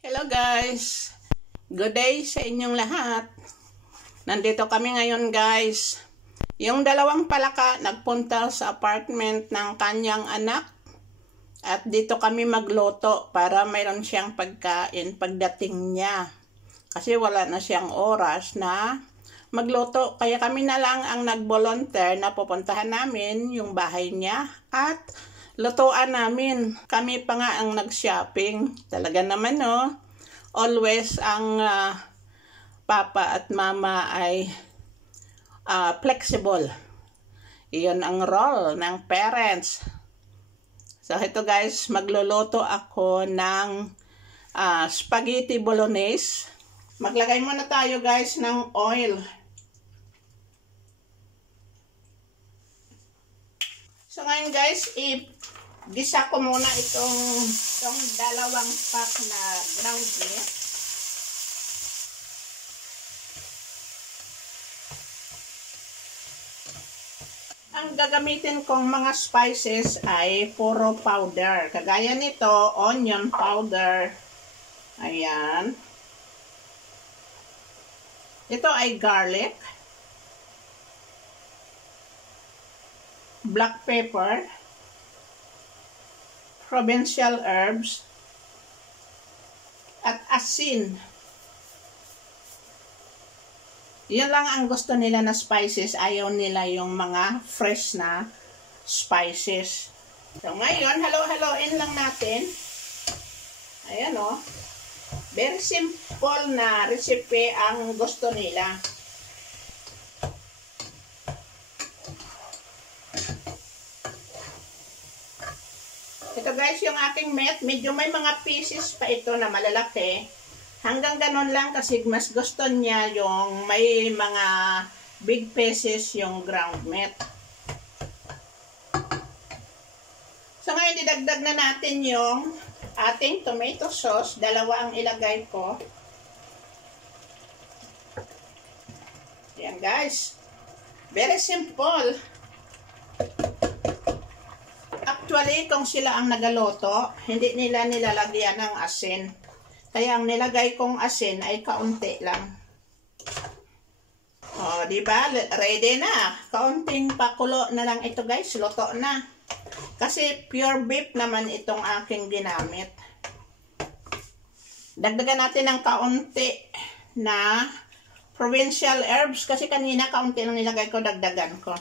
Hello guys! Good day sa inyong lahat. Nandito kami ngayon guys. Yung dalawang palaka nagpunta sa apartment ng kanyang anak. At dito kami magluto para mayroon siyang pagkain pagdating niya. Kasi wala na siyang oras na magluto. Kaya kami na lang ang nag-volunteer na pupuntahan namin yung bahay niya. At lutuan namin. Kami pa nga ang nag-shopping. Talaga naman no. Always ang papa at mama ay flexible. Iyon ang role ng parents. So ito guys, magluluto ako ng spaghetti bolognese. Maglagay muna tayo guys ng oil. So ngayon guys, gisa ko muna itong dalawang pack na ground beef. Ang gagamitin kong mga spices ay puro powder. Kagaya nito, onion powder. Ayan. Ito ay garlic. Black pepper. Provincial herbs. At asin. Yan lang ang gusto nila na spices. Ayaw nila yung mga fresh na spices. So ngayon, halo-haloin lang natin. Ayan o. Very simple na recipe ang gusto nila. Ito guys, yung aking meat, medyo may mga pieces pa ito na malalaki. Hanggang ganon lang kasi mas gusto niya yung may mga big pieces yung ground meat. So ngayon, didagdag na natin yung ating tomato sauce. Dalawa ang ilagay ko. Yan guys. Very simple. Actually, kung sila ang nagaluto, hindi nila nilalagyan ng asin. Kaya ang nilagay kong asin ay kaunti lang. O, diba? Ready na. Kaunting pakulo na lang ito guys. Luto na. Kasi pure beef naman itong aking ginamit. Dagdagan natin ng kaunti na provincial herbs. Kasi kanina kaunti lang nilagay ko, dagdagan ko.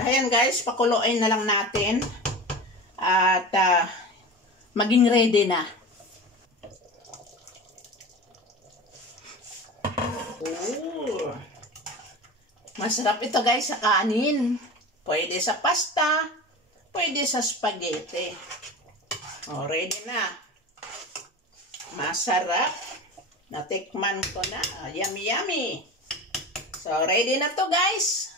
Ayan guys, pakuloyin na lang natin. At maging ready na. Ooh. Masarap ito guys sa kanin. Pwede sa pasta, pwede sa spaghetti. O, ready na. Masarap. Natikman ko na. Yummy yummy. So, ready na to guys.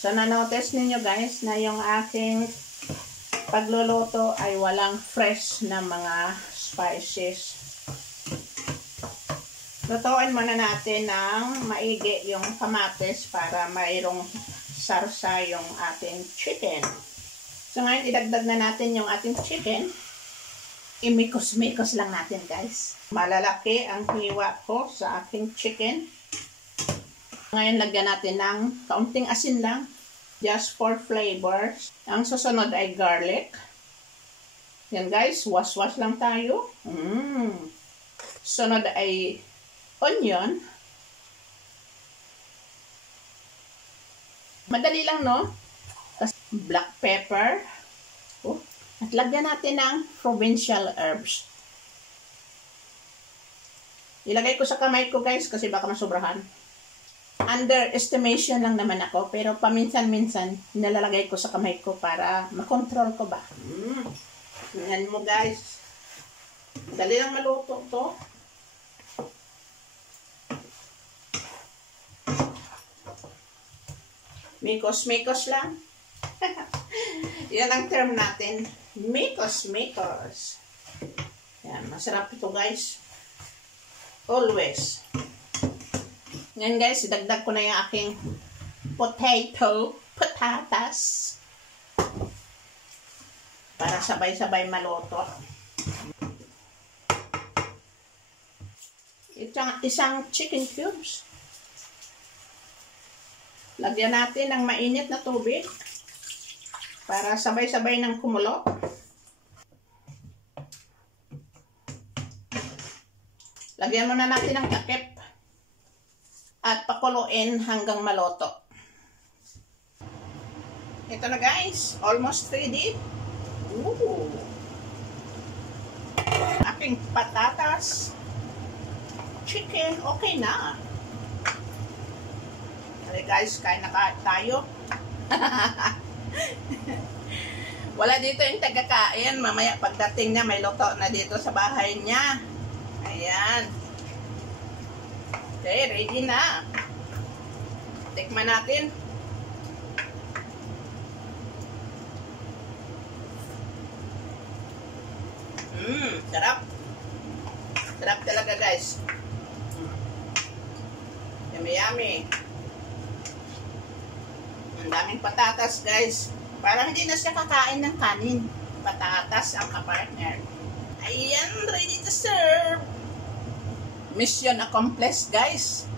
So, na-notice ninyo guys na yung aking pagluluto ay walang fresh na mga spices. Lutuin muna natin ng maigi yung kamatis para mayroong sarsa yung ating chicken. So, ngayon idagdag na natin yung ating chicken. Imikos-mikos lang natin guys. Malalaki ang hiwa ko sa aking chicken. Ngayon, lagyan natin ng kaunting asin lang. Just for flavors. Ang susunod ay garlic. Yan guys, wash-wash lang tayo. Sunod ay onion. Madali lang, no? Tapos, black pepper. Oh. At lagyan natin ng provincial herbs. Ilagay ko sa kamay ko guys kasi baka masobrahan. Underestimation lang naman ako, pero paminsan-minsan nilalagay ko sa kamay ko para makontrol ko ba. Tingnan mo guys. Dali lang maluto to. Mikos-mikos lang. Yan ang term natin. Mikos-mikos. Yan, masarap ito guys. Always. Ngayon guys, idagdag ko na yung aking patatas. Para sabay-sabay maluto. Isang chicken cubes. Lagyan natin ng mainit na tubig para sabay-sabay ng kumulo. Lagyan muna natin ng takip at pakuluin hanggang maluto. Ito na guys, almost ready. Ooh. Aking patatas, chicken, okay na. Okay guys, kain na tayo. Wala dito yung tagakain. Mamaya pagdating niya, may luto na dito sa bahay niya. Ayan. Okay, ready na. Tikman natin. Sarap. Sarap talaga guys. Yummy yummy. Ang daming patatas guys. Parang hindi na siya kakain ng kanin. Patatas ang kapartner. Ayan, ready to serve. Mission accomplished guys.